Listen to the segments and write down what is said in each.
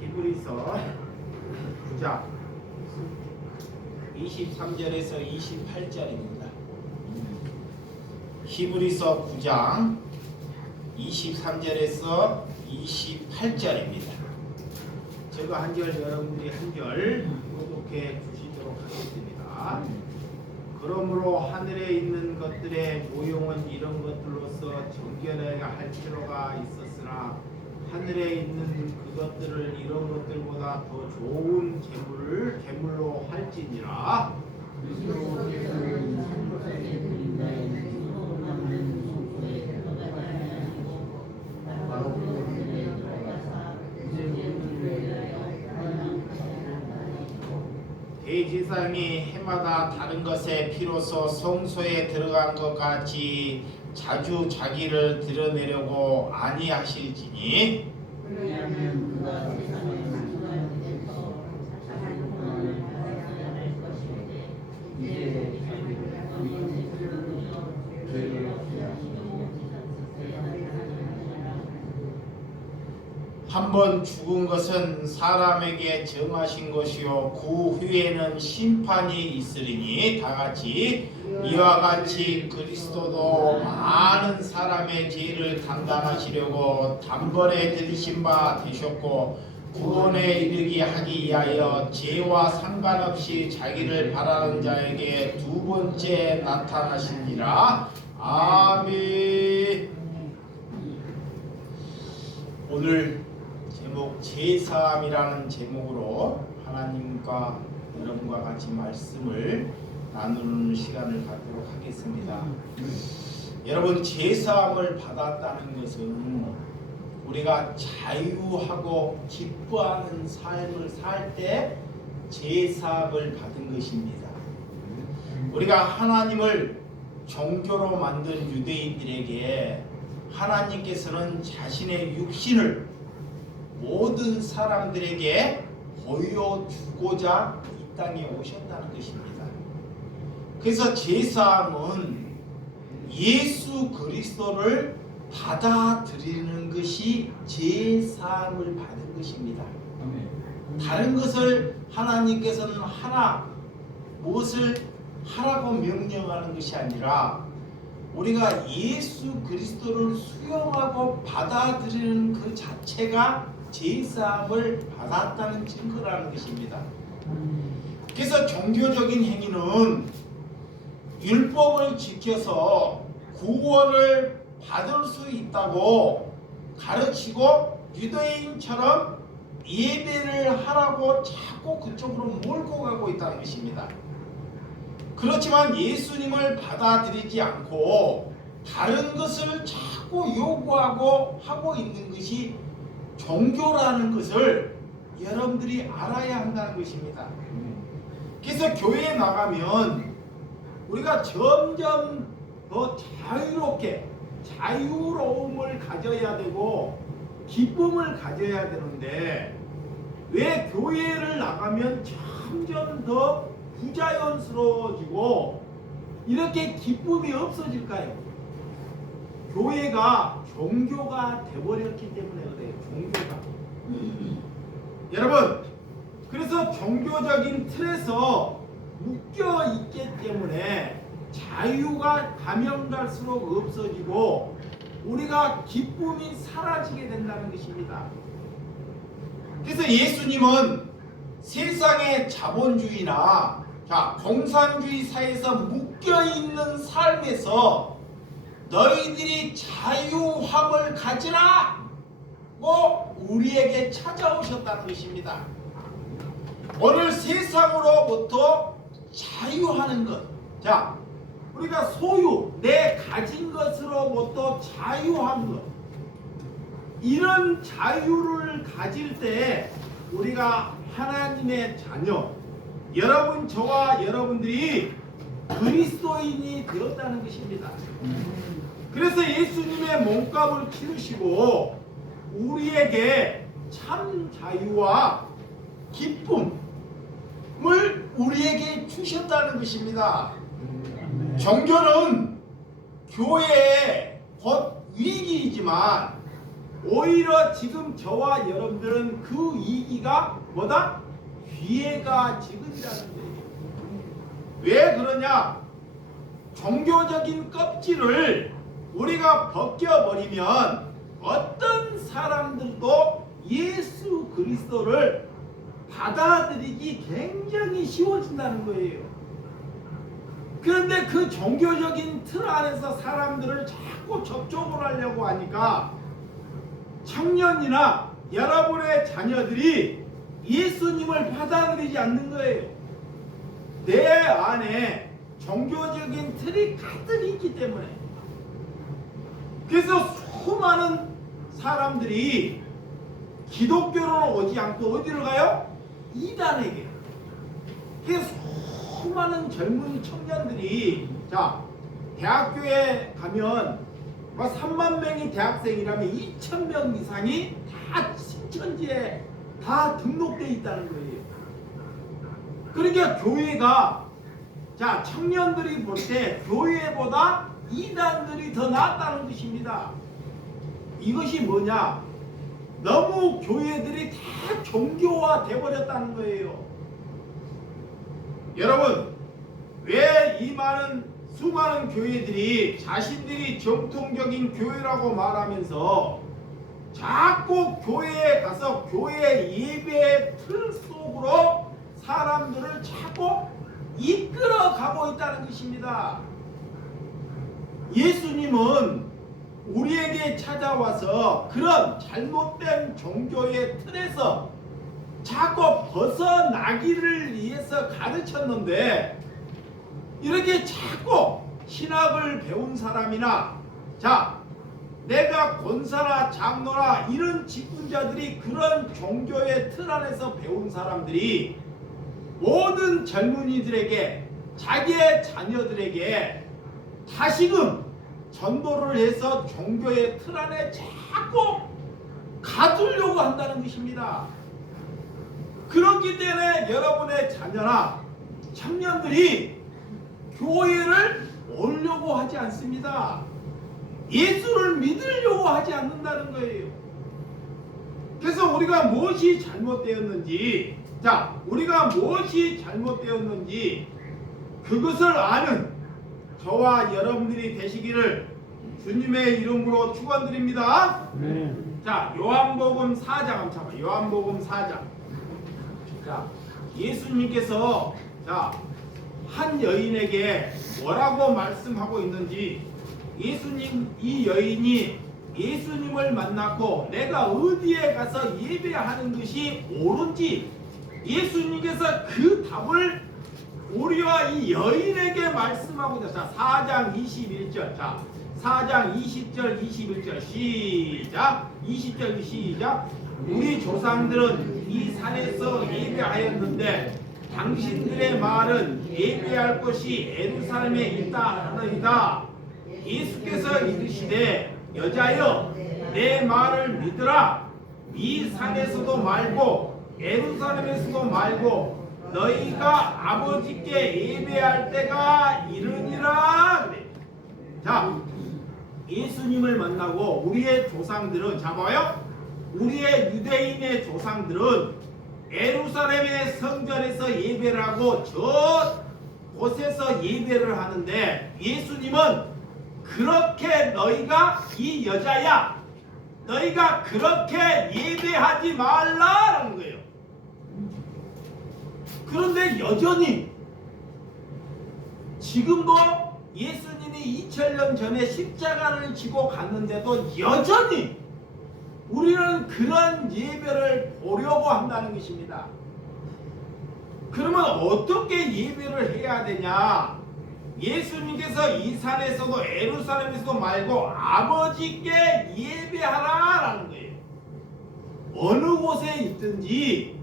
히브리서 9장 23절에서 28절입니다. 히브리서 9장 23절에서 28절입니다. 제가 한 절, 여러분들이 한 절 교독해 주시도록 하겠습니다. 그러므로 하늘에 있는 것들의 모형은 이런 것들로서 정결해야 할 필요가 있었으나 하늘에 있는 그것들을 이런 것들보다 더 좋은 제물로 할지니라. 대제사장이 해마다 다른 것에 피로써 성소에 들어간 것 같이 자주 자기를 드러내려고 아니하실지니 왜냐하면 그가 세상의 만주가 되어서 자기 공헌을 받아야 할 것인데 이제 자기를 언제 드러내어 죄를 없이 하시고 한 번 죽은 것은 사람에게 정하신 것이요 그 후에는 심판이 있으리니 다같이 이와 같이 그리스도도 많은 사람의 죄를 담당하시려고 단번에 들이신 바 되셨고 구원에 이르게 하기 위하여 죄와 상관없이 자기를 바라는 자에게 두 번째 나타나시니라. 아멘. 오늘 제목 제사함이라는 제목으로 하나님과 여러분과 같이 말씀을 나누는 시간을 갖도록 하겠습니다. 여러분, 제사함을 받았다는 것은 우리가 자유하고 기뻐하는 삶을 살 때 제사함을 받은 것입니다. 우리가 하나님을 종교로 만든 유대인들에게 하나님께서는 자신의 육신을 모든 사람들에게 보여주고자 이 땅에 오셨다는 것입니다. 그래서 제사함은 예수 그리스도를 받아들이는 것이 제사함을 받은 것입니다. 다른 것을 하나님께서는 무엇을 하라고 명령하는 것이 아니라 우리가 예수 그리스도를 수용하고 받아들이는 그 자체가 제사함을 받았다는 증거라는 것입니다. 그래서 종교적인 행위는 율법을 지켜서 구원을 받을 수 있다고 가르치고 유대인처럼 예배를 하라고 자꾸 그쪽으로 몰고 가고 있다는 것입니다. 그렇지만 예수님을 받아들이지 않고 다른 것을 자꾸 요구하고 하고 있는 것이 종교라는 것을 여러분들이 알아야 한다는 것입니다. 그래서 교회에 나가면 우리가 점점 더 자유로움을 가져야 되고 기쁨을 가져야 되는데 왜 교회를 나가면 점점 더 부자연스러워지고 이렇게 기쁨이 없어질까요? 교회가 종교가 되어버렸기 때문에 그래요. 종교가. 여러분, 그래서 종교적인 틀에서 묶여 있기 때문에 자유가 가면 갈수록 없어지고 우리가 기쁨이 사라지게 된다는 것입니다. 그래서 예수님은 세상의 자본주의나 공산주의 사회에서 묶여있는 삶에서 너희들이 자유함을 가지라고 우리에게 찾아오셨다는 것입니다. 오늘 세상으로부터 자유하는 것, 우리가 내 가진 것으로부터 자유한 것, 이런 자유를 가질 때 우리가 하나님의 자녀, 저와 여러분들이 그리스도인이 되었다는 것입니다. 그래서 예수님의 몸값을 치르시고 우리에게 참 자유와 기쁨을 우리에게 주셨다는 것입니다. 종교는 교회의 곧 위기이지만 오히려 지금 저와 여러분들은 그 이기가 뭐다? 기회가 지금이라는 거예요. 왜 그러냐? 종교적인 껍질을 우리가 벗겨버리면 어떤 사람들도 예수 그리스도를 받아들이기 굉장히 쉬워진다는 거예요. 그런데 그 종교적인 틀 안에서 사람들을 자꾸 접촉을 하려고 하니까 청년이나 여러분의 자녀들이 예수님을 받아들이지 않는 거예요. 내 안에 종교적인 틀이 가득 있기 때문에. 그래서 수많은 사람들이 기독교로 오지 않고 어디를 가요? 이단에게. 그래서 수많은 젊은 청년들이 자 대학교에 가면 3만 명이 대학생이라면 2,000명 이상이 다 신천지에 다 등록되어 있다는 거예요. 그러니까 교회가 자 청년들이 볼 때 교회보다 이단들이 더 낫다는 것입니다. 이것이 뭐냐? 너무 교회들이 다 종교화 되어버렸다는 거예요. 여러분, 왜 이 수많은 교회들이 자신들이 정통적인 교회라고 말하면서 자꾸 교회에 가서 교회 예배의 틀 속으로 사람들을 자꾸 이끌어 가고 있다는 것입니다. 예수님은 우리에게 찾아와서 그런 잘못된 종교의 틀에서 자꾸 벗어나기를 위해서 가르쳤는데 이렇게 자꾸 신학을 배운 사람이나 자 내가 권사나 장로나 이런 직분자들이 그런 종교의 틀 안에서 배운 사람들이 모든 젊은이들에게 자기의 자녀들에게 다시금 전도를 해서 종교의 틀 안에 자꾸 가두려고 한다는 것입니다. 그렇기 때문에 여러분의 자녀나 청년들이 교회를 오려고 하지 않습니다. 예수를 믿으려고 하지 않는다는 거예요. 그래서 우리가 무엇이 잘못되었는지 우리가 무엇이 잘못되었는지 그것을 아는 저와 여러분들이 되시기를 주님의 이름으로 축원드립니다. 자, 요한복음 4장 한번 잡아. 요한복음 4장. 자, 예수님께서 한 여인에게 뭐라고 말씀하고 있는지 이 여인이 예수님을 만났고 내가 어디에 가서 예배하는 것이 옳은지 예수님께서 그 답을 우리와 이 여인에게 말씀하고 있다. 4장 21절. 자, 4장 20절 21절 시작. 20절 시작. 우리 조상들은 이 산에서 예배하였는데 당신들의 말은 예배할 곳이 예루살렘에 있다 하나이다. 예수께서 이르시되 여자여 내 말을 믿으라. 이 산에서도 말고 예루살렘에서도 말고 너희가 아버지께 예배할 때가 이르니라. 자, 예수님을 만나고 우리의 조상들은 봐요. 우리의 유대인의 조상들은 예루살렘의 성전에서 예배를 하고 저 곳에서 예배를 하는데 예수님은 그렇게 너희가 이 여자야 너희가 그렇게 예배하지 말라라는 거예요. 그런데 여전히 지금도 예수님이 2000년 전에 십자가를 지고 갔는데도 여전히 우리는 그런 예배를 보려고 한다는 것입니다. 그러면 어떻게 예배를 해야 되냐? 예수님께서 이 산에서도 예루살렘에서도 말고 아버지께 예배하라라는 거예요. 어느 곳에 있든지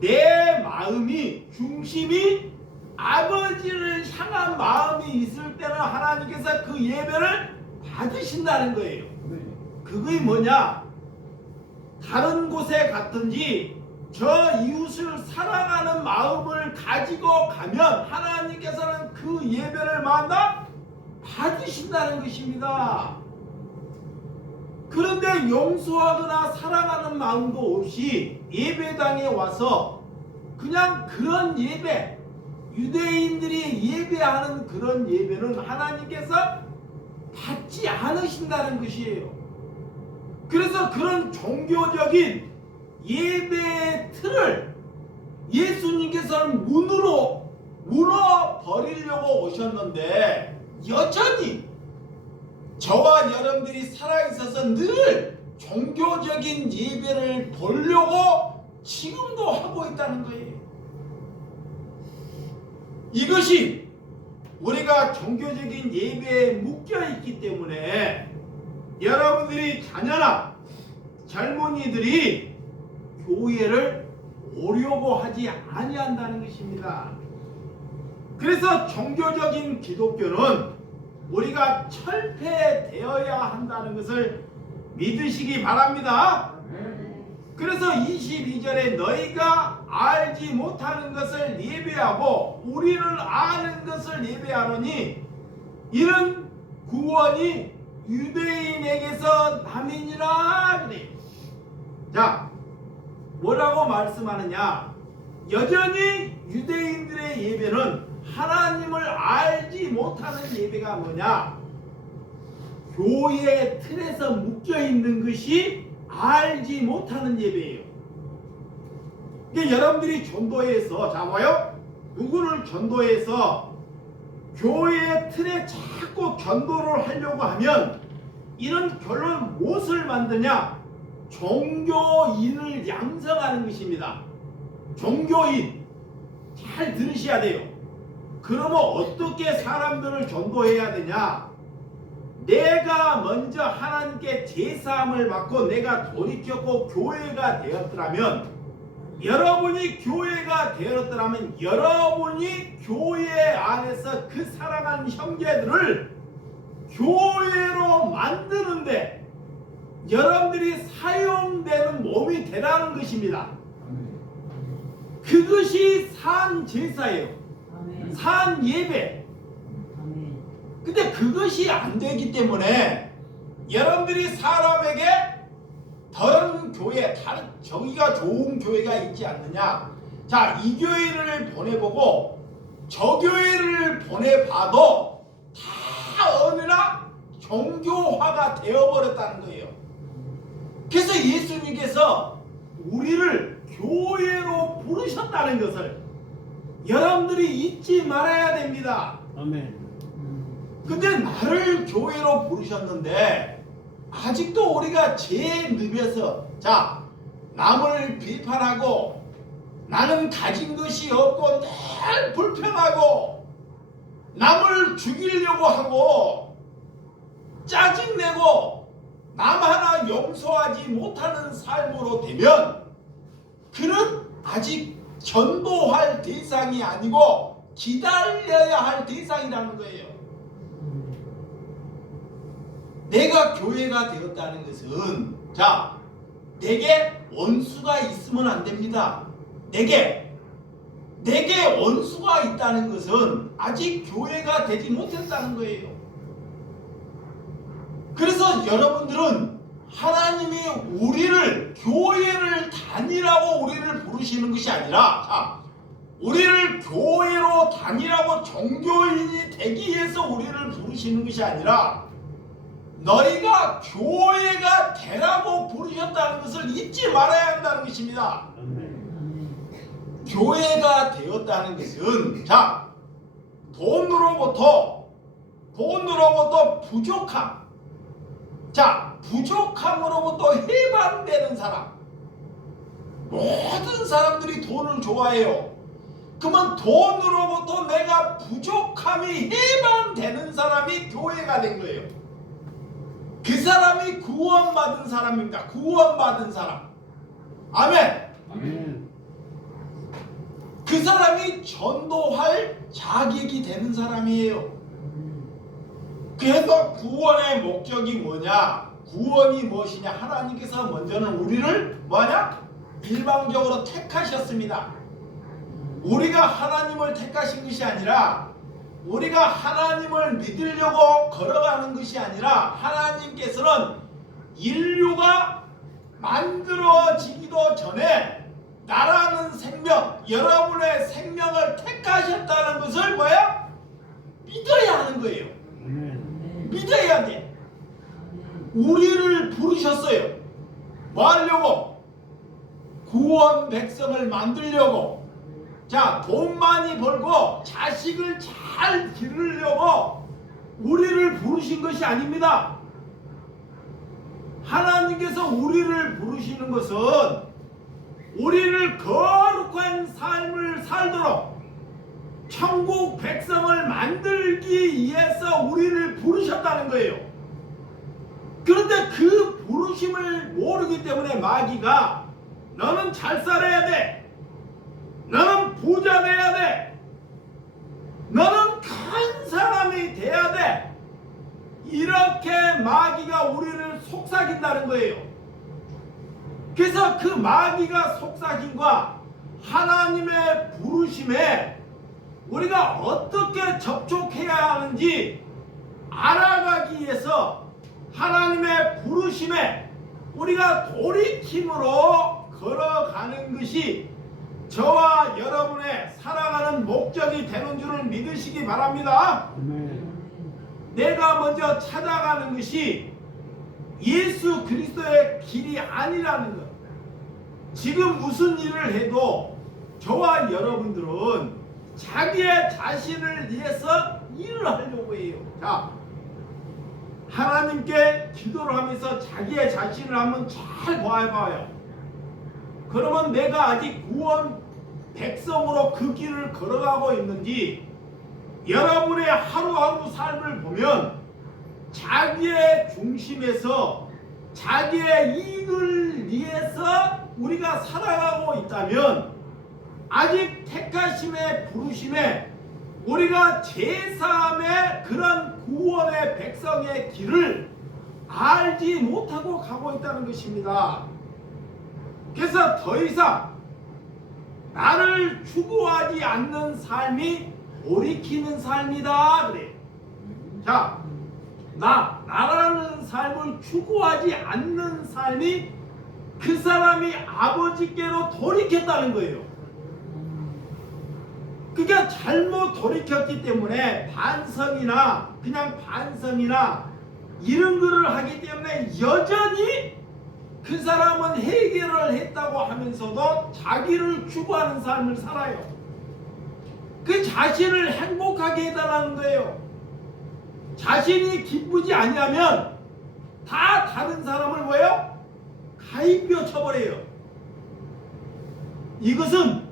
내 마음이 중심이 아버지를 향한 마음이 있을 때는 하나님께서 그 예배를 받으신다는 거예요. 그게 뭐냐? 다른 곳에 갔든지 저 이웃을 사랑하는 마음을 가지고 가면 하나님께서는 그 예배를 받으신다는 것입니다. 그런데 용서하거나 사랑하는 마음도 없이 예배당에 와서 그냥 그런 예배, 유대인들이 예배하는 그런 예배는 하나님께서 받지 않으신다는 것이에요. 그래서 그런 종교적인 예배의 틀을 예수님께서는 무너버리려고 오셨는데 여전히 저와 여러분들이 살아있어서 늘 종교적인 예배를 보려고 지금도 하고 있다는 거예요. 이것이 우리가 종교적인 예배에 묶여있기 때문에 여러분들이 자녀나 젊은이들이 교회를 오려고 하지 아니한다는 것입니다. 그래서 종교적인 기독교는 우리가 철폐되어야 한다는 것을 믿으시기 바랍니다. 그래서 22절에 너희가 알지 못하는 것을 예배하고 우리는 아는 것을 예배하노니 이는 구원이 유대인에게서 남이니라. 자, 뭐라고 말씀하느냐? 여전히 유대인들의 예배는 하나님을 알지 못하는 예배가 뭐냐? 교회의 틀에서 묶여있는 것이 알지 못하는 예배예요. 그러니까 여러분들이 전도회에서 자 뭐요? 누구를 전도해서 교회의 틀에 자꾸 전도를 하려고 하면 이런 결론 무엇을 만드냐? 종교인을 양성하는 것입니다. 종교인 잘 들으셔야 돼요. 그러면 어떻게 사람들을 전도해야 되냐? 내가 먼저 하나님께 제사함을 받고 내가 돌이켰고 교회가 되었더라면 여러분이 교회가 되었더라면 여러분이 교회 안에서 그 사랑하는 형제들을 교회로 만드는데 여러분들이 사용되는 몸이 되라는 것입니다. 그것이 산 제사예요. 산 예배. 근데 그것이 안 되기 때문에 여러분들이 사람에게 다른 교회, 다른 저기가 좋은 교회가 있지 않느냐? 자, 이 교회를 보내보고 저 교회를 보내봐도 다 어느나 종교화가 되어버렸다는 거예요. 그래서 예수님께서 우리를 교회로 부르셨다는 것을 여러분들이 잊지 말아야 됩니다. 아멘. 근데 나를 교회로 부르셨는데 아직도 우리가 죄에 늪에서 자 남을 비판하고 나는 가진 것이 없고 늘 불평하고 남을 죽이려고 하고 짜증내고 남 하나 용서하지 못하는 삶으로 되면 그는 아직 전도할 대상이 아니고 기다려야 할 대상이라는 거예요. 내가 교회가 되었다는 것은 자 내게 원수가 있으면 안 됩니다. 내게 원수가 있다는 것은 아직 교회가 되지 못했다는 거예요. 그래서 여러분들은 하나님이 우리를 교회를 다니라고 우리를 부르시는 것이 아니라 자, 우리를 교회로 다니라고 종교인이 되기 위해서 우리를 부르시는 것이 아니라 너희가 교회가 되라고 부르셨다는 것을 잊지 말아야 한다는 것입니다. 교회가 되었다는 것은 자 돈으로부터 부족함 자 부족함으로부터 해방되는 사람 모든 사람들이 돈을 좋아해요. 그러면 돈으로부터 내가 부족함이 해방되는 사람이 교회가 된 거예요. 그 사람이 구원받은 사람입니다. 구원받은 사람. 아멘. 아멘. 그 사람이 전도할 자격이 되는 사람이에요. 그래서 구원의 목적이 뭐냐? 구원이 무엇이냐? 하나님께서 먼저는 우리를 뭐하냐? 일방적으로 택하셨습니다. 우리가 하나님을 택하신 것이 아니라 우리가 하나님을 믿으려고 걸어가는 것이 아니라 하나님께서는 인류가 만들어지기도 전에 나라는 생명, 여러분의 생명을 택하셨다는 것을 뭐야? 믿어야 하는 거예요. 믿어야 돼. 우리를 부르셨어요. 뭐 하려고? 구원 백성을 만들려고. 자, 돈 많이 벌고 자식을 잘 기르려고 우리를 부르신 것이 아닙니다. 하나님께서 우리를 부르시는 것은 우리를 거룩한 삶을 살도록 천국 백성을 만들기 위해서 우리를 부르셨다는 거예요. 그런데 그 부르심을 모르기 때문에 마귀가 너는 잘 살아야 돼, 너는 부자 돼야 돼, 너는 큰 사람이 돼야 돼, 이렇게 마귀가 우리를 속삭인다는 거예요. 그래서 그 마귀가 속삭임과 하나님의 부르심에 우리가 어떻게 접촉해야 하는지 알아가기 위해서 하나님의 부르심에 우리가 돌이킴으로 걸어가는 것이 저와 여러분의 살아가는 목적이 되는 줄을 믿으시기 바랍니다. 내가 먼저 찾아가는 것이 예수 그리스도의 길이 아니라는 것. 지금 무슨 일을 해도 저와 여러분들은 자기의 자신을 위해서 일을 하려고 해요. 자, 하나님께 기도를 하면서 자기의 자신을 한번 잘 봐봐요. 그러면 내가 아직 구원 백성으로 그 길을 걸어가고 있는지, 여러분의 하루하루 삶을 보면 자기의 중심에서 자기의 이익을 위해서 우리가 살아가고 있다면 아직 택하심의 부르심에 우리가 제3의 그런 구원의 백성의 길을 알지 못하고 가고 있다는 것입니다. 그래서 더 이상 나를 추구하지 않는 삶이 돌이키는 삶이다 그래. 자, 나라는 삶을 추구하지 않는 삶이 그 사람이 아버지께로 돌이켰다는 거예요. 그러니까 잘못 돌이켰기 때문에 반성이나 그냥 반성이나 이런 거를 하기 때문에 여전히 그 사람은 해결을 했다고 하면서도 자기를 추구하는 삶을 살아요. 그 자신을 행복하게 해달라는 거예요. 자신이 기쁘지 아니하면 다 다른 사람을 뭐예요? 가입혀 쳐버려요. 이것은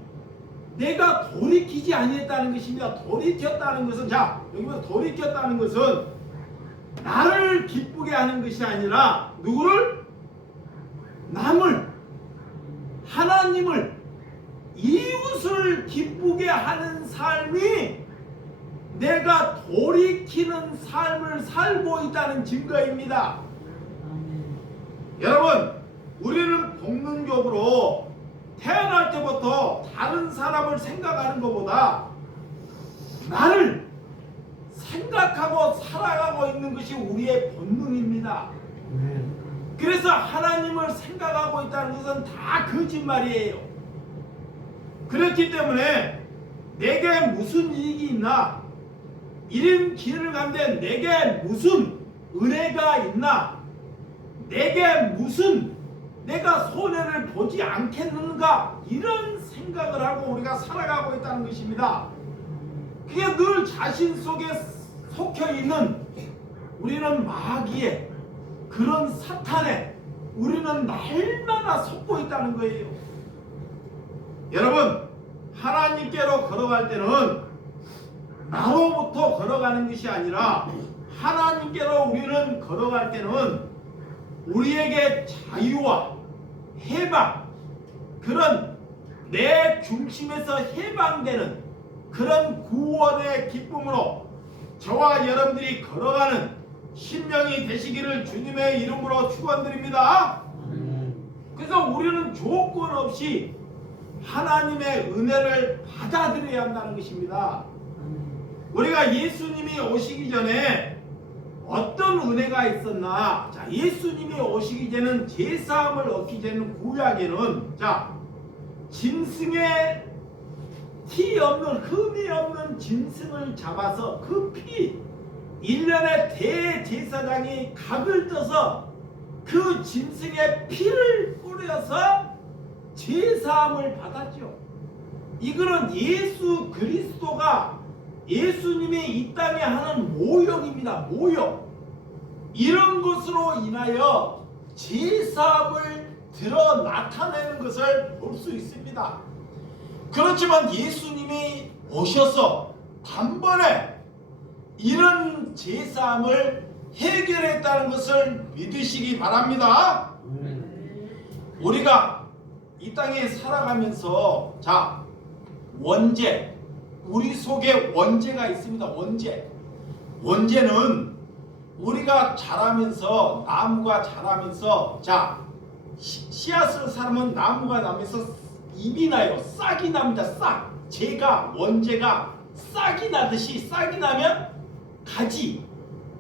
내가 돌이키지 아니했다는 것입니다. 돌이켰다는 것은, 자, 여기서 돌이켰다는 것은 나를 기쁘게 하는 것이 아니라 누구를? 남을, 하나님을, 이웃을 기쁘게 하는 삶이 내가 돌이키는 삶을 살고 있다는 증거입니다. 여러분, 우리는 본능적으로 태어날 때부터 다른 사람을 생각하는 것보다 나를 생각하고 살아가고 있는 것이 우리의 본능입니다. 그래서 하나님을 생각하고 있다는 것은 다 거짓말이에요. 그렇기 때문에 내게 무슨 이익이 있나, 이런 길을 가는데 내게 무슨 은혜가 있나, 내게 무슨 내가 손해를 보지 않겠는가, 이런 생각을 하고 우리가 살아가고 있다는 것입니다. 그게 늘 자신 속에 속혀 있는 우리는 마귀의 그런 사탄에 우리는 날마다 속고 있다는 거예요. 여러분, 하나님께로 걸어갈 때는 나로부터 걸어가는 것이 아니라 하나님께로 우리는 걸어갈 때는 우리에게 자유와 해방, 그런 내 중심에서 해방되는 그런 구원의 기쁨으로 저와 여러분들이 걸어가는 신명이 되시기를 주님의 이름으로 축원드립니다. 그래서 우리는 조건 없이 하나님의 은혜를 받아들여야 한다는 것입니다. 우리가 예수님이 오시기 전에 어떤 은혜가 있었나? 자, 예수님이 오시기 전에는 제사함을 얻기 전에는 구약에는 자, 짐승의 티 없는 흠이 없는 짐승을 잡아서 그 피 1년에 대제사장이 각을 떠서 그 짐승의 피를 뿌려서 제사함을 받았죠. 이거는 예수 그리스도가 예수님이 이 땅에 하는 모형입니다. 모형. 이런 것으로 인하여 제사함을 드러 나타내는 것을 볼 수 있습니다. 그렇지만 예수님이 오셔서 단번에 이런 제사함을 해결했다는 것을 믿으시기 바랍니다. 우리가 이 땅에 살아가면서 자, 원죄, 우리 속에 원죄가 있습니다. 원죄는 우리가 자라면서 나무가 자라면서 자, 씨앗을 사면 나무가 나면서 잎이 나요. 싹이 납니다. 싹. 원죄가 싹이 나듯이 싹이 나면 가지,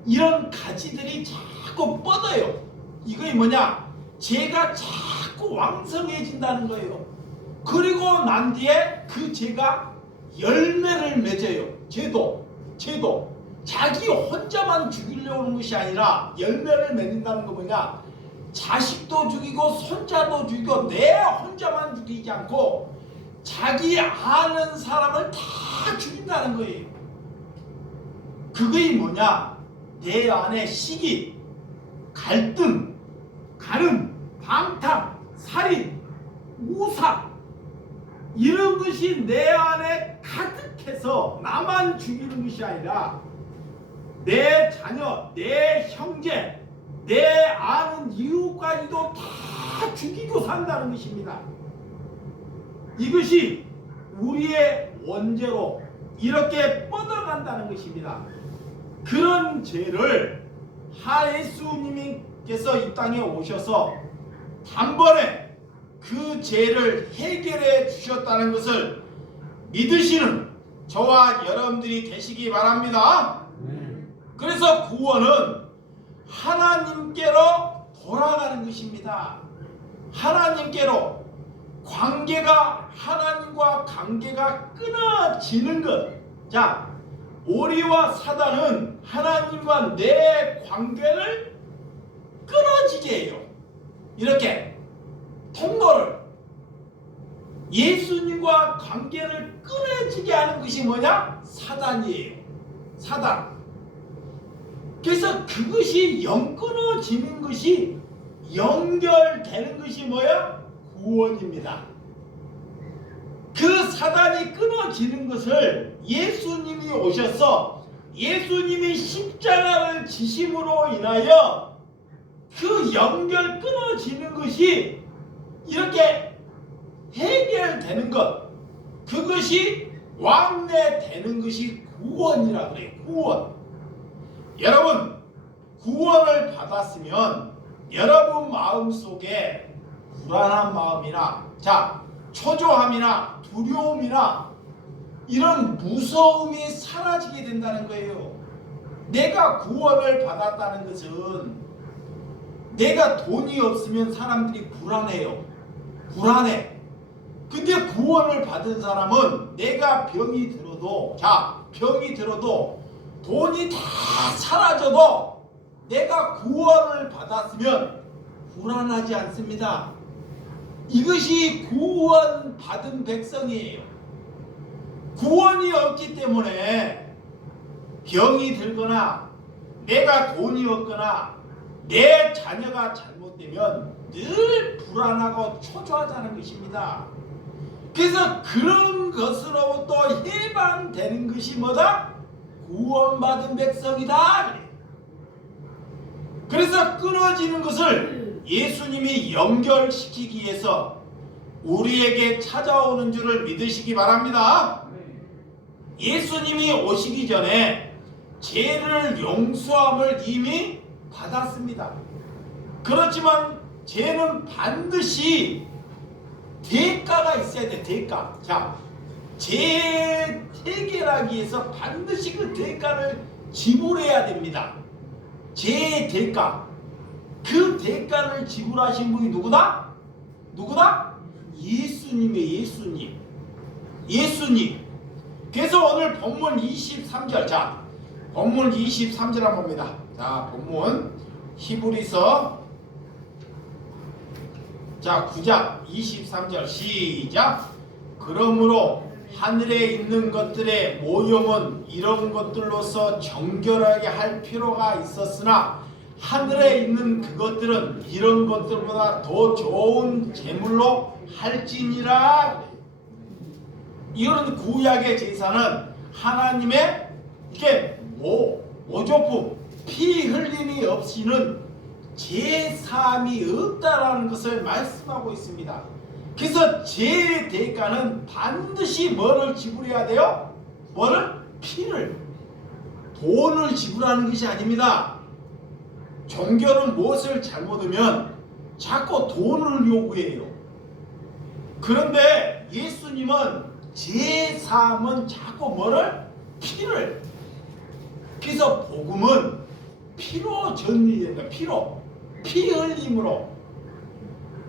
이런 가지들이 자꾸 뻗어요. 이게 뭐냐? 죄가 자꾸 왕성해진다는 거예요. 그리고 난 뒤에 그 죄가 열매를 맺어요. 죄도 자기 혼자만 죽이려고 하는 것이 아니라 열매를 맺는다는 거 뭐냐? 자식도 죽이고 손자도 죽이고 내 혼자만 죽이지 않고 자기 아는 사람을 다 죽인다는 거예요. 그게 뭐냐? 내 안에 시기, 갈등, 가름, 방탕, 살인, 우사, 이런 것이 내 안에 가득해서 나만 죽이는 것이 아니라 내 자녀, 내 형제, 내 아는 이웃까지도 다 죽이고 산다는 것입니다. 이것이 우리의 원죄로 이렇게 뻗어간다는 것입니다. 그런 죄를 예수님께서 이 땅에 오셔서 단번에 그 죄를 해결해 주셨다는 것을 믿으시는 저와 여러분들이 되시기 바랍니다. 그래서 구원은 하나님께로 돌아가는 것입니다. 하나님께로 하나님과 관계가 끊어지는 것. 자, 우리와 사단은 하나님과 내 관계를 끊어지게 해요. 이렇게 통로를, 예수님과 관계를 끊어지게 하는 것이 뭐냐? 사단이에요. 사단. 그래서 그것이 끊어지는 것이, 연결되는 것이 뭐야? 구원입니다. 그 사단이 끊어지는 것을 예수님이 오셔서 예수님이 십자가를 지심으로 인하여 그 연결 끊어지는 것이 이렇게 해결되는 것, 그것이 왕래되는 것이 구원이라고 그래요. 구원. 여러분, 구원을 받았으면 여러분 마음속에 불안한 마음이나 초조함이나 두려움이나 이런 무서움이 사라지게 된다는 거예요. 내가 구원을 받았다는 것은 내가 돈이 없으면 사람들이 불안해요. 불안해. 근데 구원을 받은 사람은 내가 병이 들어도 돈이 다 사라져도 내가 구원을 받았으면 불안하지 않습니다. 이것이 구원 받은 백성이에요. 구원이 없기 때문에 병이 들거나 내가 돈이 없거나 내 자녀가 잘못되면 늘 불안하고 초조하다는 것입니다. 그래서 그런 것으로부터 해방되는 것이 뭐다? 구원받은 백성이다. 그래서 끊어지는 것을 예수님이 연결시키기 위해서 우리에게 찾아오는 줄을 믿으시기 바랍니다. 예수님이 오시기 전에 죄를 용서함을 이미 받았습니다. 그렇지만 죄는 반드시 대가가 있어야 돼. 대가. 자, 죄 해결하기 위해서 반드시 그 대가를 지불해야 됩니다. 죄의 대가, 그 대가를 지불하신 분이 누구다? 누구다? 예수님의 예수님. 그래서 오늘 본문 23절, 자 본문 23절 한번 봅니다. 자 본문 히브리서 자 9장 23절 시작. 그러므로 하늘에 있는 것들의 모형은 이런 것들로서 정결하게 할 필요가 있었으나 하늘에 있는 그것들은 이런 것들보다 더 좋은 제물로 할지니라. 이런 구약의 제사는 하나님의 이게 모조품, 피 흘림이 없이는 제사함이 없다라는 것을 말씀하고 있습니다. 그래서 죄의 대가는 반드시 뭐를 지불해야 돼요? 뭐를? 피를, 돈을 지불하는 것이 아닙니다. 종교는 무엇을 잘못하면 자꾸 돈을 요구해요. 그런데 예수님은 제사함은 자꾸 뭐를? 피를. 그래서 복음은 피로 전리된다. 피 흘림으로.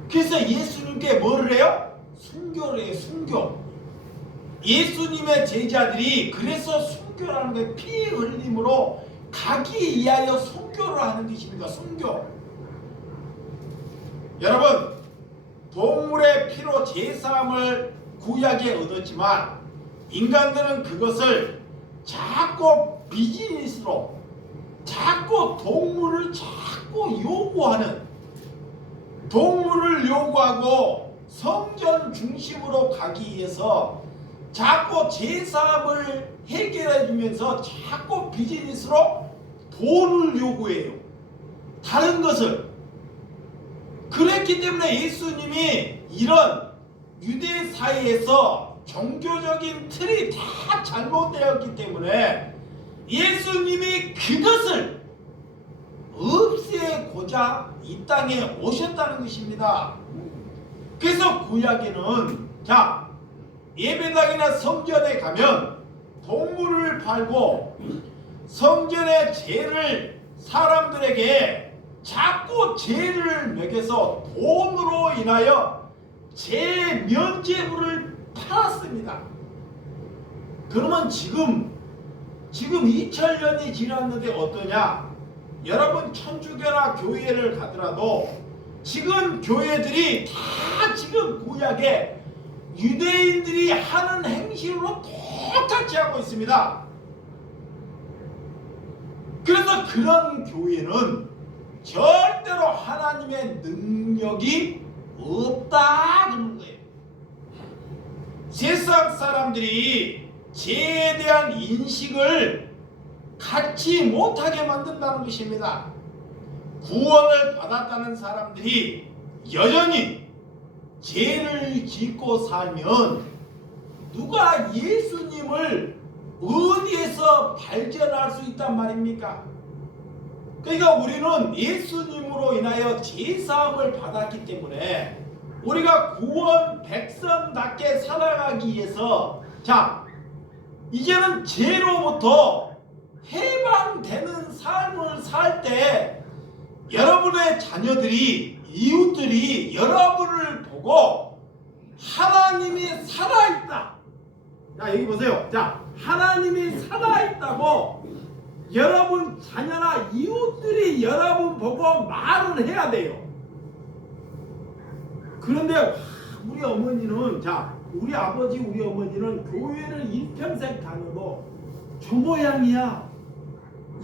그래서 예수님께 뭐를 해요? 순교를 해요. 순교. 예수님의 제자들이 그래서 순교라는 게 피 흘림으로 가기 위하여 순교를 하는 것입니다. 순교. 여러분, 동물의 피로 제사함을 구약에 얻었지만 인간들은 그것을 자꾸 비즈니스로, 자꾸 동물을 자꾸 요구하는, 동물을 요구하고 성전 중심으로 가기 위해서 자꾸 제사함을 해결해 주면서 자꾸 비즈니스로 돈을 요구해요. 다른 것을. 그랬기 때문에 예수님이 이런 유대 사회에서 종교적인 틀이 다 잘못되었기 때문에 예수님이 그것을 없애고자 이 땅에 오셨다는 것입니다. 그래서 구약에는 자 예배당이나 성전에 가면 동물을 팔고 성전의 죄를 사람들에게 자꾸 죄를 매겨서 돈으로 인하여 죄 면죄부를 팔았습니다. 그러면 지금 2000년이 지났는데 어떠냐? 여러분 천주교나 교회를 가더라도 지금 교회들이 다 지금 구약에 유대인들이 하는 행실로 똑같이 하고 있습니다. 그래서 그런 교회는 절대로 하나님의 능력이 없다 그러는 거예요. 세상 사람들이 죄에 대한 인식을 갖지 못하게 만든다는 것입니다. 구원을 받았다는 사람들이 여전히 죄를 짓고 살면 누가 예수님을 어디에서 발견할 수 있단 말입니까? 그러니까 우리는 예수님으로 인하여 제사함을 받았기 때문에 우리가 구원 백성답게 살아가기 위해서 자 이제는 죄로부터 해방되는 삶을 살 때 여러분의 자녀들이 이웃들이 여러분을 보고 하나님이 살아있다. 자 여기 보세요. 자 하나님이 살아있다고 여러분 자녀나 이웃들이 여러분 보고 말을 해야 돼요. 그런데 우리 어머니는 자 우리 아버지 우리 어머니는 교회를 일평생 다녀도 저 모양이야.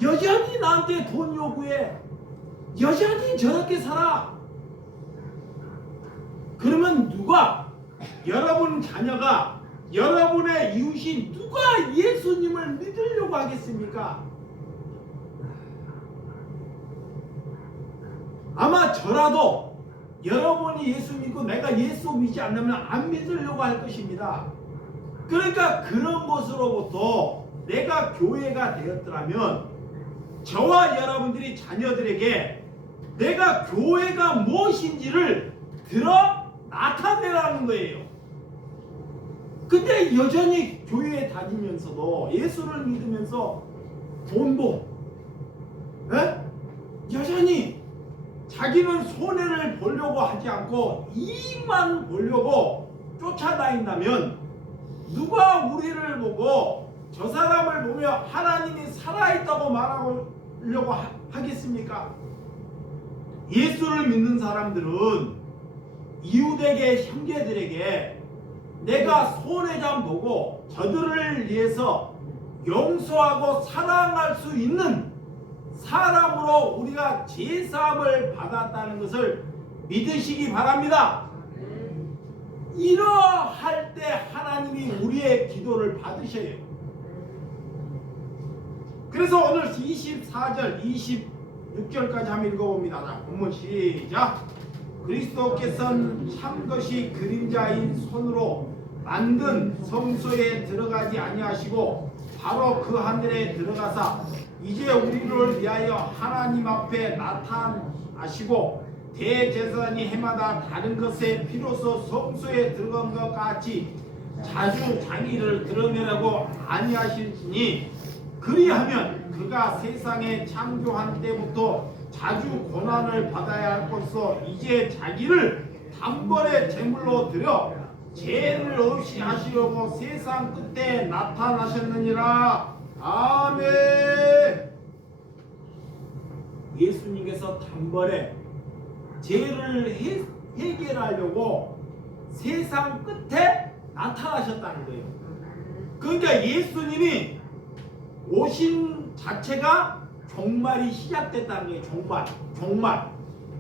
여전히 나한테 돈 요구해. 여전히 저렇게 살아. 그러면 누가 여러분 자녀가 여러분의 이웃이 누가 예수님을 믿으려고 하겠습니까? 아마 저라도 여러분이 예수 믿고 내가 예수 믿지 않으면 안 믿으려고 할 것입니다. 그러니까 그런 것으로부터 내가 교회가 되었더라면 저와 여러분들이 자녀들에게 내가 교회가 무엇인지를 들어 나타내라는 거예요. 근데 여전히 교회에 다니면서도 예수를 믿으면서 돈도 자기는 손해를 보려고 하지 않고 이익만 보려고 쫓아다닌다면 누가 우리를 보고 저 사람을 보며 하나님이 살아있다고 말하려고 하겠습니까? 예수를 믿는 사람들은 이웃에게, 형제들에게 내가 손해장 보고 저들을 위해서 용서하고 사랑할 수 있는 사람으로 우리가 제사함을 받았다는 것을 믿으시기 바랍니다. 이러할 때 하나님이 우리의 기도를 받으셔요. 그래서 오늘 24절, 26절까지 한번 읽어봅니다. 자, 본문 시작. 그리스도께서는 참것이 그림자인 손으로 만든 성소에 들어가지 아니하시고 바로 그 하늘에 들어가사 이제 우리를 위하여 하나님 앞에 나타나시고 대제사장이 해마다 다른 것에 비로소 성소에 들어간 것 같이 자주 자기를 드러내라고 아니하시니 그리하면 그가 세상에 창조한 때부터 자주 고난을 받아야 할 것으로 이제 자기를 단번에 제물로 드려 죄를 없이 하시려고 세상 끝에 나타나셨느니라. 아멘. 예수님께서 단번에 죄를 해결하려고 세상 끝에 나타나셨다는 거예요. 그러니까 예수님이 오신 자체가 종말이 시작됐다는 거예요. 종말.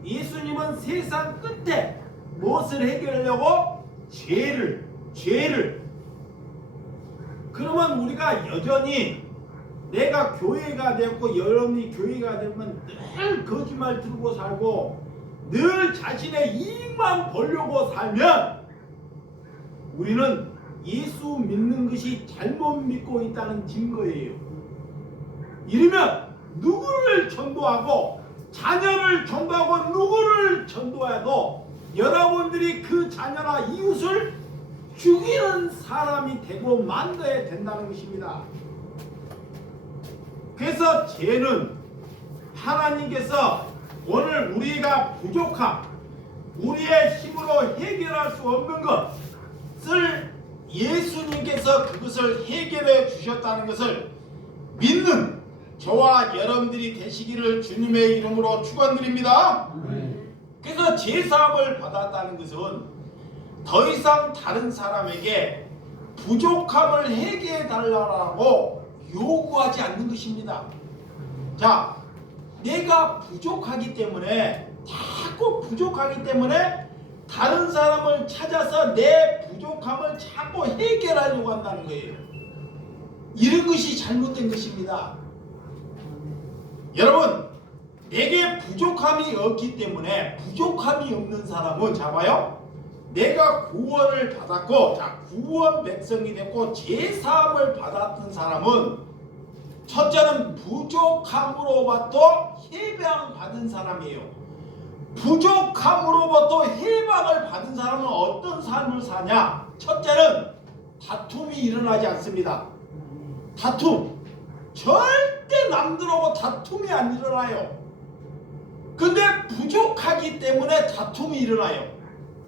예수님은 세상 끝에 무엇을 해결하려고? 죄를. 그러면 우리가 여전히 내가 교회가 되었고 여러분이 교회가 되면 늘 거짓말 들고 살고 늘 자신의 이익만 보려고 살면 우리는 예수 믿는 것이 잘못 믿고 있다는 증거예요. 이러면 누구를 전도하고 자녀를 전도하고 누구를 전도해도 여러분들이 그 자녀나 이웃을 죽이는 사람이 되고 만들어야 된다는 것입니다. 그래서 죄는 하나님께서 오늘 우리가 부족함, 우리의 힘으로 해결할 수 없는 것을 예수님께서 그것을 해결해 주셨다는 것을 믿는 저와 여러분들이 되시기를 주님의 이름으로 축원드립니다. 그래서 제사함을 받았다는 것은 더 이상 다른 사람에게 부족함을 해결해 달라고 요구하지 않는 것입니다. 자, 내가 부족하기 때문에 자꾸 부족하기 때문에 다른 사람을 찾아서 내 부족함을 자꾸 해결하려고 한다는 거예요. 이런 것이 잘못된 것입니다. 여러분, 내게 부족함이 없기 때문에 부족함이 없는 사람은 잡아요. 내가 구원을 받았고, 자, 구원 백성이 됐고 제사함을 받았던 사람은 첫째는 부족함으로부터 해방받은 사람이에요. 부족함으로부터 해방을 받은 사람은 어떤 삶을 사냐? 첫째는 다툼이 일어나지 않습니다. 다툼. 절대 남들하고 다툼이 안 일어나요. 근데 부족하기 때문에 다툼이 일어나요.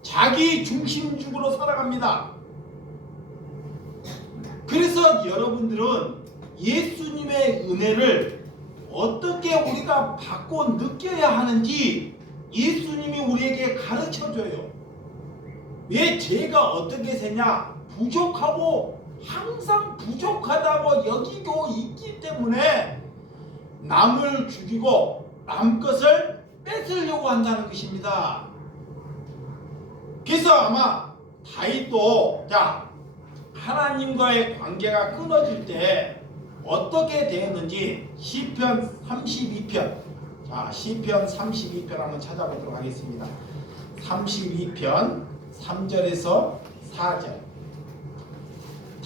자기 중심적으로 살아갑니다. 그래서 여러분들은 예수님의 은혜를 어떻게 우리가 받고 느껴야 하는지 예수님이 우리에게 가르쳐줘요. 왜 죄가 어떻게 세냐? 부족하고 항상 부족하다고 여기고 있기 때문에 남을 죽이고 남 것을 뺏으려고 한다는 것입니다. 그래서 아마 다윗도 하나님과의 관계가 끊어질 때 어떻게 되었는지 시편 32편, 시편 32편 한번 찾아보도록 하겠습니다. 32편 3절에서 4절.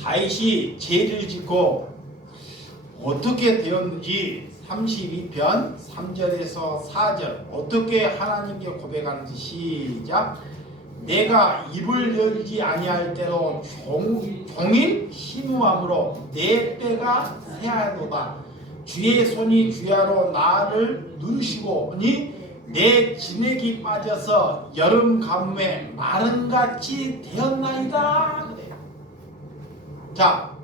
다윗이 죄를 짓고 어떻게 되었는지 32편 3절에서 4절 어떻게 하나님께 고백하는지 시작. 내가 입을 열지 아니할 때로 종일 심우함으로 내 뼈가 새하도다. 주의 손이 주야로 나를 누르시고니 내 진액이 빠져서 여름 가뭄에 마른같이 되었나이다. 그래요. 자,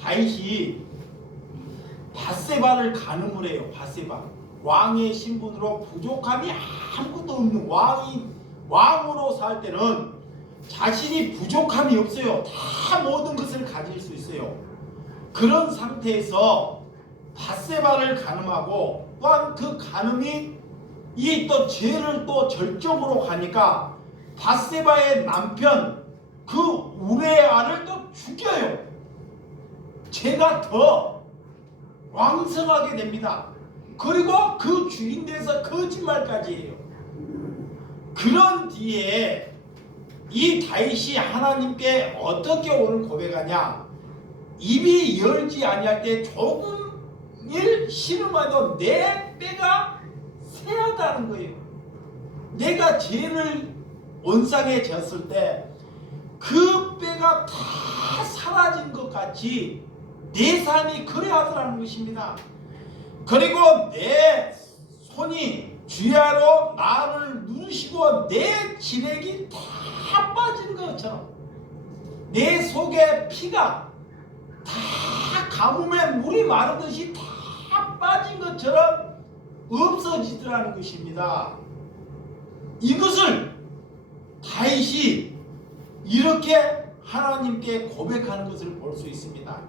다윗이 밧세바를 간음을 해요. 밧세바. 왕의 신분으로 부족함이 아무것도 없는 왕으로 살 때는 자신이 부족함이 없어요. 다 모든 것을 가질 수 있어요. 그런 상태에서 밧세바를 간음하고 또한 그 간음이 이 또 죄를 또 절정으로 가니까 밧세바의 남편 그 우레아를 또 죽여요. 죄가 더 왕성하게 됩니다. 그리고 그 주인대에서 거짓말까지 해요. 그런 뒤에 이 다윗이 하나님께 어떻게 오늘 고백하냐? 입이 열지 아니할 때 조금일 신음하도 내 뼈가 새하다는 거예요. 내가 죄를 온상에 졌을 때 그 뼈가 다 사라진 것 같이 내 삶이 그래하더라는 것입니다. 그리고 내 손이 주야로 나를 누르시고 내 진액이 다 빠진 것처럼 내 속에 피가 다 가뭄에 물이 마르듯이 다 빠진 것처럼 없어지더라는 것입니다. 이것을 다윗이 이렇게 하나님께 고백하는 것을 볼 수 있습니다.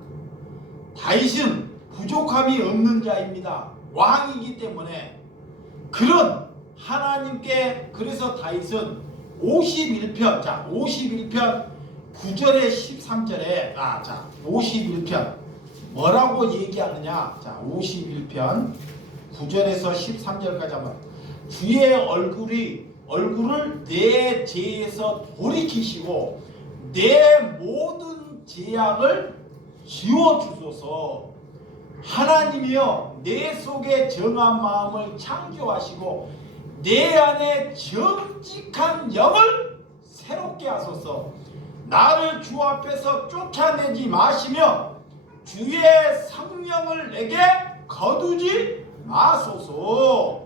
다윗은 부족함이 없는 자입니다. 왕이기 때문에 그런 하나님께 그래서 다윗은 51편 9절에 13절에 51편 뭐라고 얘기하느냐? 자, 51편 9절에서 13절까지 한번 주의 얼굴을 내 죄에서 돌이키시고 내 모든 죄악을 지워주소서. 하나님이여 내 속에 정한 마음을 창조하시고 내 안에 정직한 영을 새롭게 하소서. 나를 주 앞에서 쫓아내지 마시며 주의 성령을 내게 거두지 마소서.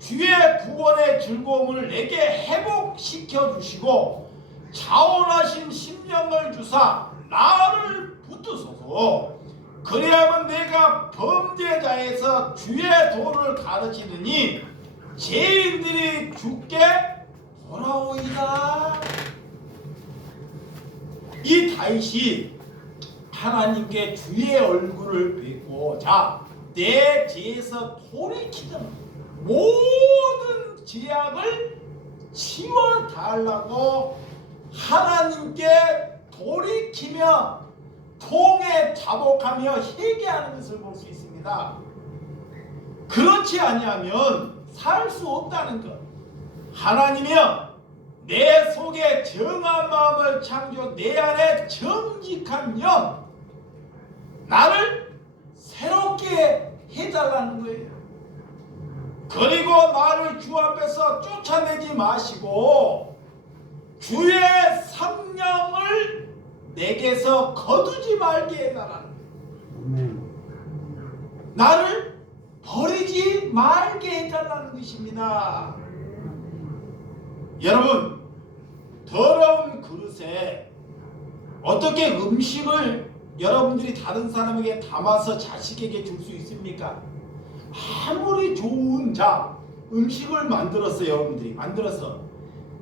주의 구원의 즐거움을 내게 회복시켜 주시고 자원하신 심령을 주사 나를 붙드소서. 그래야만 내가 범죄자에서 주의 도를 가르치느니 죄인들이 주께 돌아오이다. 이 다윗이 하나님께 주의 얼굴을 뵙고 내 죄에서 돌이키던 모든 죄악을 치워달라고 하나님께 돌이키며 통에 자복하며 회개하는 것을 볼 수 있습니다. 그렇지 아니하면 살 수 없다는 것. 하나님이여 내 속에 정한 마음을 창조 내 안에 정직한 영 나를 새롭게 해달라는 거예요. 그리고 나를 주 앞에서 쫓아내지 마시고 주의 성령을 내게서 거두지 말게 해달라는 거예요. 나를 버리지 말게 해달라는 것입니다. 여러분, 더러운 그릇에 어떻게 음식을 여러분들이 다른 사람에게 담아서 자식에게 줄 수 있습니까? 아무리 좋은 음식을 만들었어요. 여러분들이 만들어서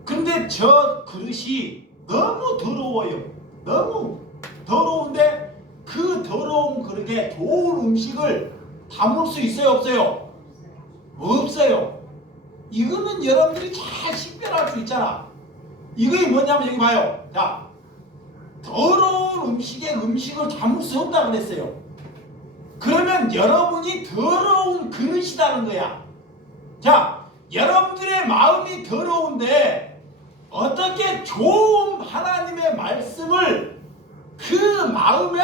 근데 저 그릇이 너무 더러워요. 너무 더러운데 그 더러운 그릇에 좋은 음식을 담을 수 있어요? 없어요? 없어요. 이거는 여러분들이 잘 식별할 수 있잖아. 이게 뭐냐면 여기 봐요. 더러운 음식에 음식을 담을 수 없다 그랬어요. 그러면 여러분이 더러운 그릇이라는 거야. 여러분들의 마음이 더러운데 어떻게 좋은 하나님의 말씀을 그 마음에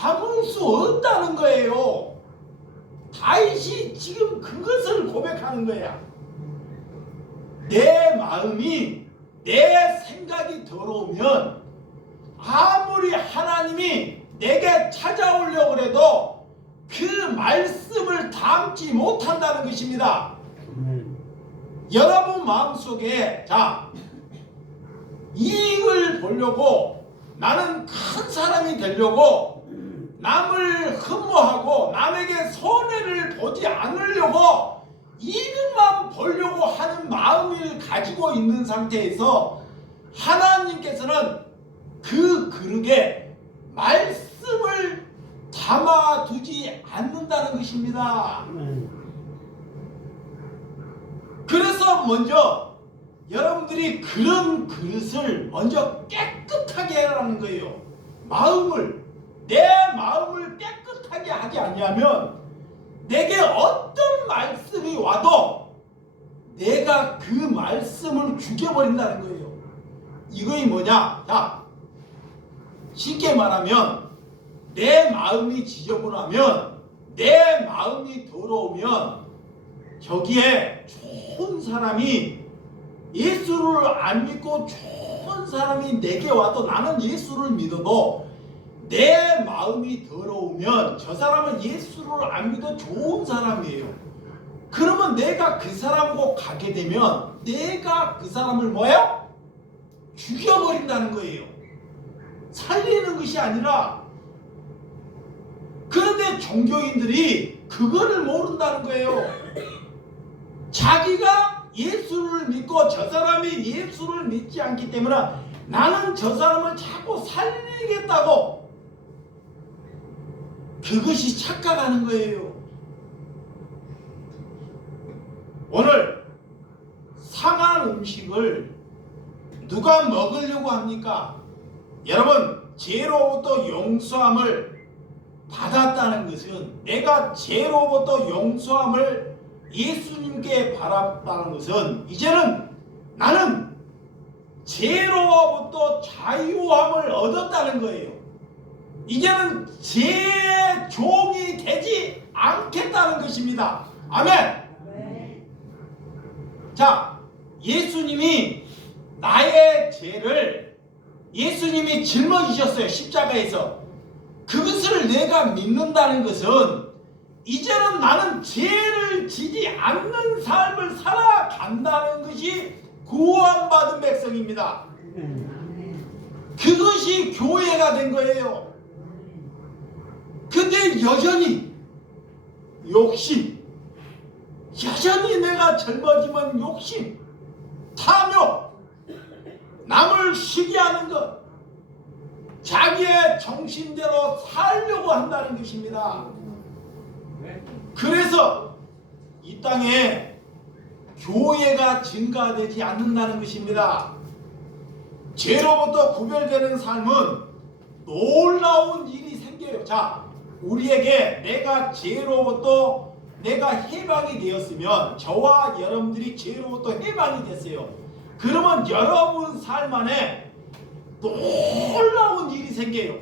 담을 수 없다는 거예요. 다윗이 지금 그것을 고백하는 거야. 내 마음이 내 생각이 더러우면 아무리 하나님이 내게 찾아오려고 해도 그 말씀을 담지 못한다는 것입니다. 여러분 마음속에 자 이익을 보려고 나는 큰 사람이 되려고 남을 흠모하고 남에게 손해를 보지 않으려고 이익만 보려고 하는 마음을 가지고 있는 상태에서 하나님께서는 그 그릇에 말씀을 담아두지 않는다는 것입니다. 그래서 먼저 여러분들이 그런 그릇을 먼저 깨끗하게 하라는 거예요. 내 마음을 깨끗하게 하지 않냐면 내게 어떤 말씀이 와도 내가 그 말씀을 죽여버린다는 거예요. 이거이 뭐냐? 자, 쉽게 말하면 내 마음이 지저분하면 내 마음이 더러우면 저기에 좋은 사람이 예수를 안 믿고 좋은 사람이 내게 와도 나는 예수를 믿어도 내 마음이 더러우면 저 사람은 예수를 안 믿어 좋은 사람이에요. 그러면 내가 그 사람하고 가게 되면 내가 그 사람을 뭐예요? 죽여버린다는 거예요. 살리는 것이 아니라. 그런데 종교인들이 그거를 모른다는 거예요. 자기가 예수를 믿고 저 사람이 예수를 믿지 않기 때문에 나는 저 사람을 자꾸 살리겠다고 그것이 착각하는 거예요. 오늘 상한 음식을 누가 먹으려고 합니까? 여러분, 죄로부터 용서함을 받았다는 것은 내가 죄로부터 용서함을 예수님께 받았다는 것은 이제는 나는 죄로부터 자유함을 얻었다는 거예요. 이제는 죄의 종이 되지 않겠다는 것입니다. 아멘. 자, 예수님이 나의 죄를 예수님이 짊어지셨어요. 십자가에서. 그것을 내가 믿는다는 것은 이제는 나는 죄를 지지 않는 삶을 살아간다는 것이 구원받은 백성입니다. 그것이 교회가 된 거예요. 근데 여전히 욕심, 여전히 내가 젊어지면 욕심, 탐욕, 남을 시기하는 것, 자기의 정신대로 살려고 한다는 것입니다. 그래서 이 땅에 교회가 증가되지 않는다는 것입니다. 죄로부터 구별되는 삶은 놀라운 일이 생겨요. 자, 우리에게 내가 죄로부터 내가 해방이 되었으면 저와 여러분들이 죄로부터 해방이 됐어요. 그러면 여러분 삶 안에 놀라운 일이 생겨요.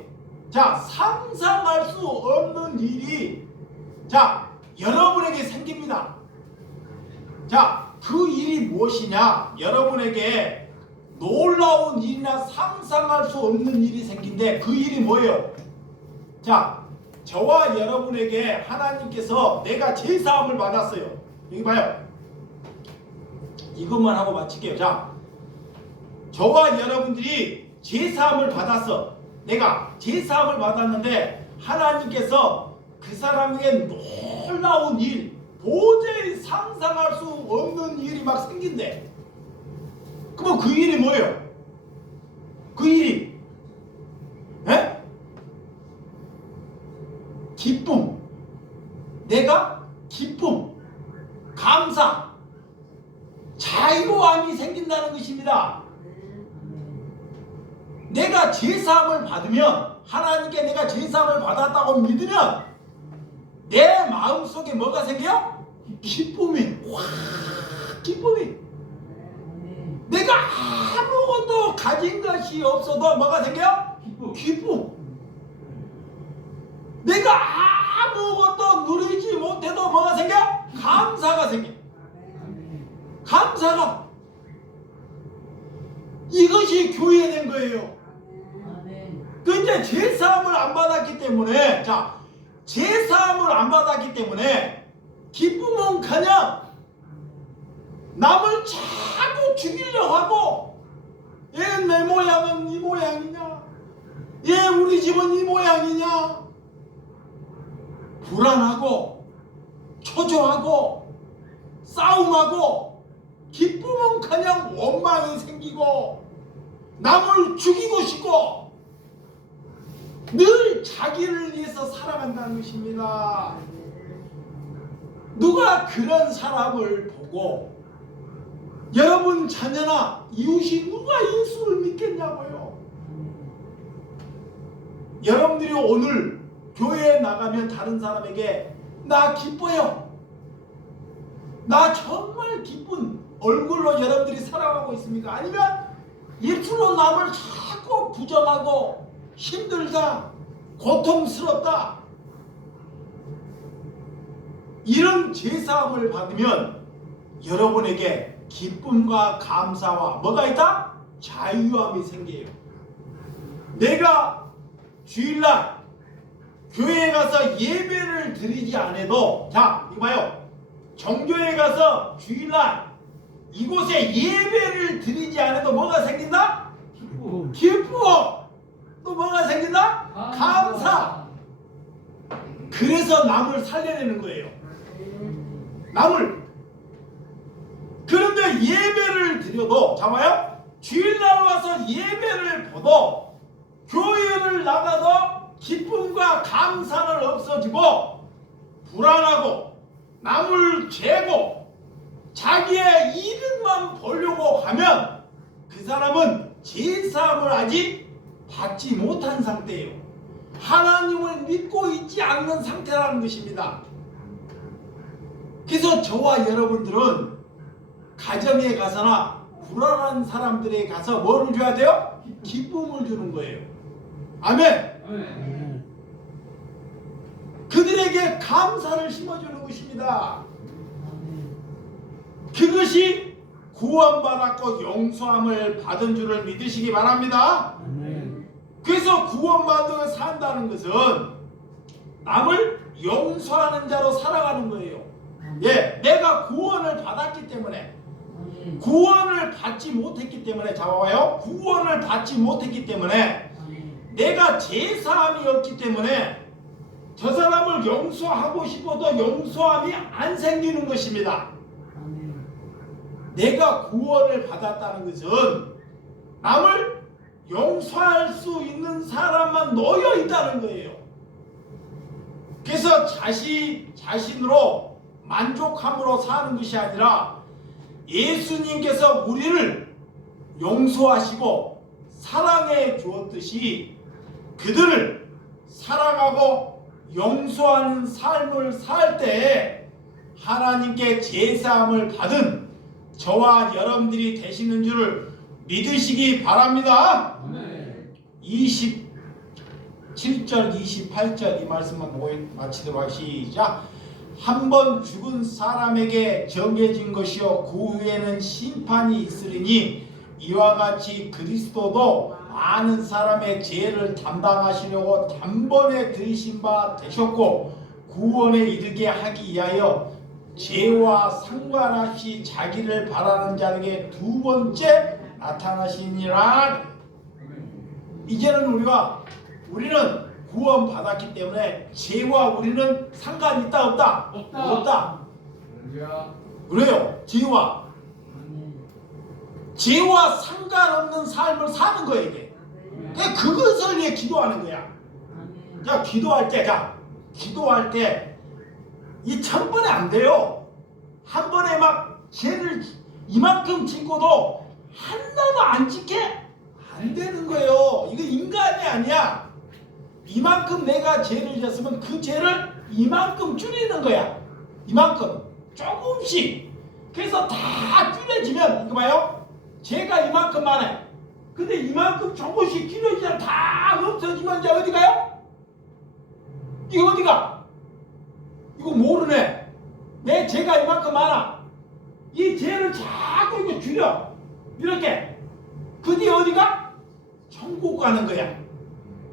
자, 상상할 수 없는 일이 자, 여러분에게 생깁니다. 자, 그 일이 무엇이냐? 여러분에게 놀라운 일이나 상상할 수 없는 일이 생긴데 그 일이 뭐예요? 자, 저와 여러분에게 하나님께서 내가 제사함을 받았어요. 여기 봐요. 이것만 하고 마칠게요. 자, 저와 여러분들이 제사함을 받았어. 내가 제사함을 받았는데 하나님께서 그 사람에게 놀라운 일, 도저히 상상할 수 없는 일이 막 생긴대. 그럼 그 일이 뭐예요? 그 일이 기쁨, 내가 기쁨, 감사, 자유함이 생긴다는 것입니다. 내가 제사함을 받으면 하나님께 내가 제사함을 받았다고 믿으면 내 마음속에 뭐가 생겨요? 기쁨이. 와, 기쁨이. 내가 아무것도 가진 것이 없어도 뭐가 생겨요? 기쁨. 내가 아무것도 누리지 못해도 뭐가 생겨? 감사가 생겨. 감사가. 이것이 교회된 거예요. 근데 제사함을 안 받았기 때문에 자, 제사함을 안 받았기 때문에 기쁨은 그냥 남을 자꾸 죽이려 하고, 얘 내 모양은 이 모양이냐, 얘 우리 집은 이 모양이냐, 불안하고 초조하고 싸움하고 기쁨은 그냥 원망이 생기고 남을 죽이고 싶고 늘 자기를 위해서 살아간다는 것입니다. 누가 그런 사람을 보고 여러분 자녀나 이웃이 누가 예수를 믿겠냐고요. 여러분들이 오늘 교회에 나가면 다른 사람에게 나 기뻐요, 나 정말 기쁜 얼굴로 여러분들이 살아가고 있습니까? 아니면 예수로 남을 자꾸 부정하고 힘들다, 고통스럽다, 이런 제사함을 받으면 여러분에게 기쁨과 감사와 뭐가 있다? 자유함이 생겨요. 내가 주일날 교회에 가서 예배를 드리지 않아도, 자 이거 봐요, 정교회에 가서 주일날 이곳에 예배를 드리지 않아도 뭐가 생긴다? 기쁨. 또 뭐가 생긴다? 감사. 그래서 남을 살려내는 거예요. 남을. 그런데 예배를 드려도, 자 봐요, 주일날 와서 예배를 보도 교회를 나가도 기쁨과 감사는 없어지고 불안하고 남을 죄고 자기의 이득만 보려고 하면 그 사람은 제사함을 아직 받지 못한 상태예요. 하나님을 믿고 있지 않는 상태라는 것입니다. 그래서 저와 여러분들은 가정에 가서나 불안한 사람들에 가서 뭐를 줘야 돼요? 기쁨을 주는 거예요. 아멘. 그들에게 감사를 심어주는 것입니다. 그것이 구원받았고 용서함을 받은 줄을 믿으시기 바랍니다. 그래서 구원받아 산다는 것은 남을 용서하는 자로 살아가는 거예요. 예, 내가 구원을 받았기 때문에, 구원을 받지 못했기 때문에, 잡아봐요, 구원을 받지 못했기 때문에, 내가 제사함이 없기 때문에 저 사람을 용서하고 싶어도 용서함이 안 생기는 것입니다. 내가 구원을 받았다는 것은 남을 용서할 수 있는 사람만 놓여 있다는 거예요. 그래서 자신으로 만족함으로 사는 것이 아니라 예수님께서 우리를 용서하시고 사랑해 주었듯이 그들을 사랑하고 용서하는 삶을 살 때 하나님께 제사함을 받은 저와 여러분들이 되시는 줄을 믿으시기 바랍니다. 27절 28절 이 말씀만 보고 마치도록 하시죠. 한 번 죽은 사람에게 정해진 것이요 그 후에는 심판이 있으리니 이와 같이 그리스도도 많은 사람의 죄를 담당하시려고 단번에 들이신 바 되셨고 구원에 이르게 하기 위하여 죄와 상관없이 자기를 바라는 자에게 두 번째 나타나시니라. 이제는 우리는 구원 받았기 때문에 죄와 우리는 상관이 있다 없다? 없다. 그래요. 죄와 상관없는 삶을 사는 거예요. 이게 그것을 위해 기도하는 거야. 자, 기도할 때 이 천번에 안 돼요. 한 번에 막 죄를 이만큼 짓고도 하나도 안 짓게 안 되는 거예요. 이거 인간이 아니야. 이만큼 내가 죄를 졌으면 그 죄를 이만큼 줄이는 거야. 이만큼 조금씩. 그래서 다 줄여지면 이거 봐요. 죄가 이만큼 많아요. 근데 이만큼 조금씩 길어지면 다 없어지면 이제 어디 가요? 이거 어디가? 이거 모르네. 내 죄가 이만큼 많아. 이 죄를 자꾸 이거 줄여. 이렇게. 그 뒤에 어디가? 천국 가는 거야.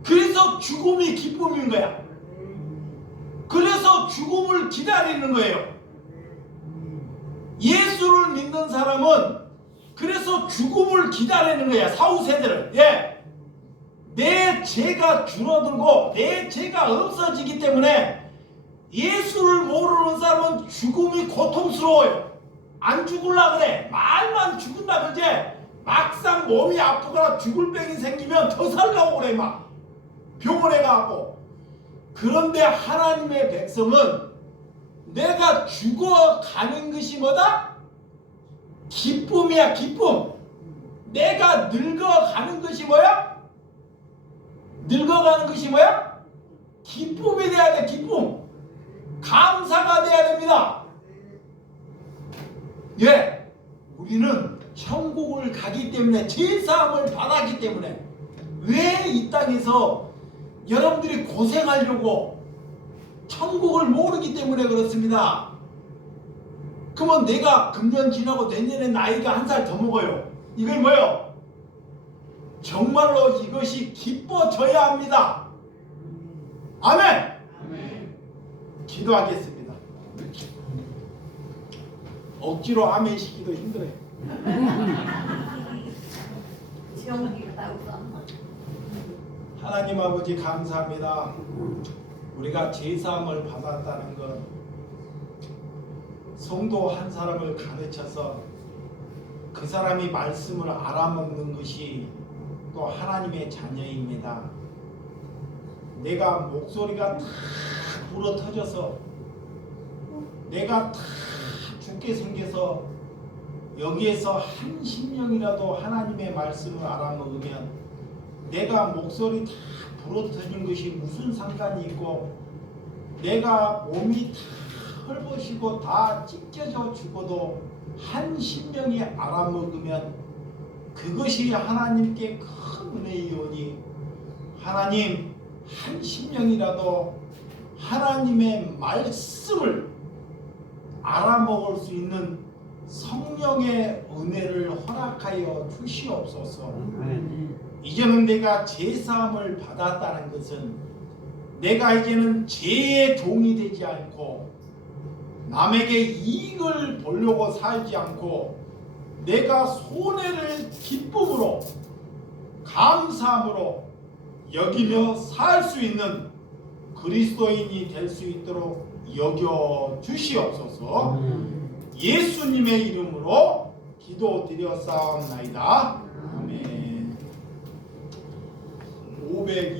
그래서 죽음이 기쁨인 거야. 그래서 죽음을 기다리는 거예요. 예수를 믿는 사람은 그래서 죽음을 기다리는 거야. 사후세대를. 예. 내 죄가 줄어들고 내 죄가 없어지기 때문에 예수를 모르는 사람은 죽음이 고통스러워요. 안 죽을라 그래. 말만 죽은다 그러지. 막상 몸이 아프거나 죽을 병이 생기면 더 살라고 그래 막. 병원에 가고. 그런데 하나님의 백성은 내가 죽어가는 것이 뭐다? 기쁨이야. 기쁨. 내가 늙어가는 것이 뭐야? 늙어가는 것이 뭐야? 기쁨이 돼야 돼. 기쁨. 감사가 돼야 됩니다. 예, 우리는 천국을 가기 때문에 죄사함을 받았기 때문에 왜 이 땅에서 여러분들이 고생하려고 천국을 모르기 때문에 그렇습니다. 그러면 내가 금년 지나고 내년에 나이가 한 살 더 먹어요. 이건 뭐예요? 정말로 이것이 기뻐져야 합니다. 아멘. 기도하겠습니다. 억지로 아멘 시키기도 힘들어요. 하나님 아버지 감사합니다. 우리가 제사함을 받았다는 것, 성도 한 사람을 가르쳐서 그 사람이 말씀을 알아먹는 것이 또 하나님의 자녀입니다. 내가 목소리가 다 불어터져서 내가 다 죽게 생겨서 여기에서 한 심령이라도 하나님의 말씀을 알아먹으면 내가 목소리 다 불어터진 것이 무슨 상관이 있고 내가 몸이 다 헐벗이고 다 찢겨져 죽어도 한 심령이 알아먹으면 그것이 하나님께 큰 은혜이오니 하나님 한 심령이라도 하나님의 말씀을 알아먹을 수 있는 성령의 은혜를 허락하여 주시옵소서. 이제는 내가 제사함을 받았다는 것은 내가 이제는 죄의 종이 되지 않고 남에게 이익을 보려고 살지 않고 내가 손해를 기쁨으로 감사함으로 여기며 살 수 있는 그리스도인이 될 수 있도록 여겨 주시옵소서. 예수님의 이름으로 기도드렸사옵나이다. 아멘. 500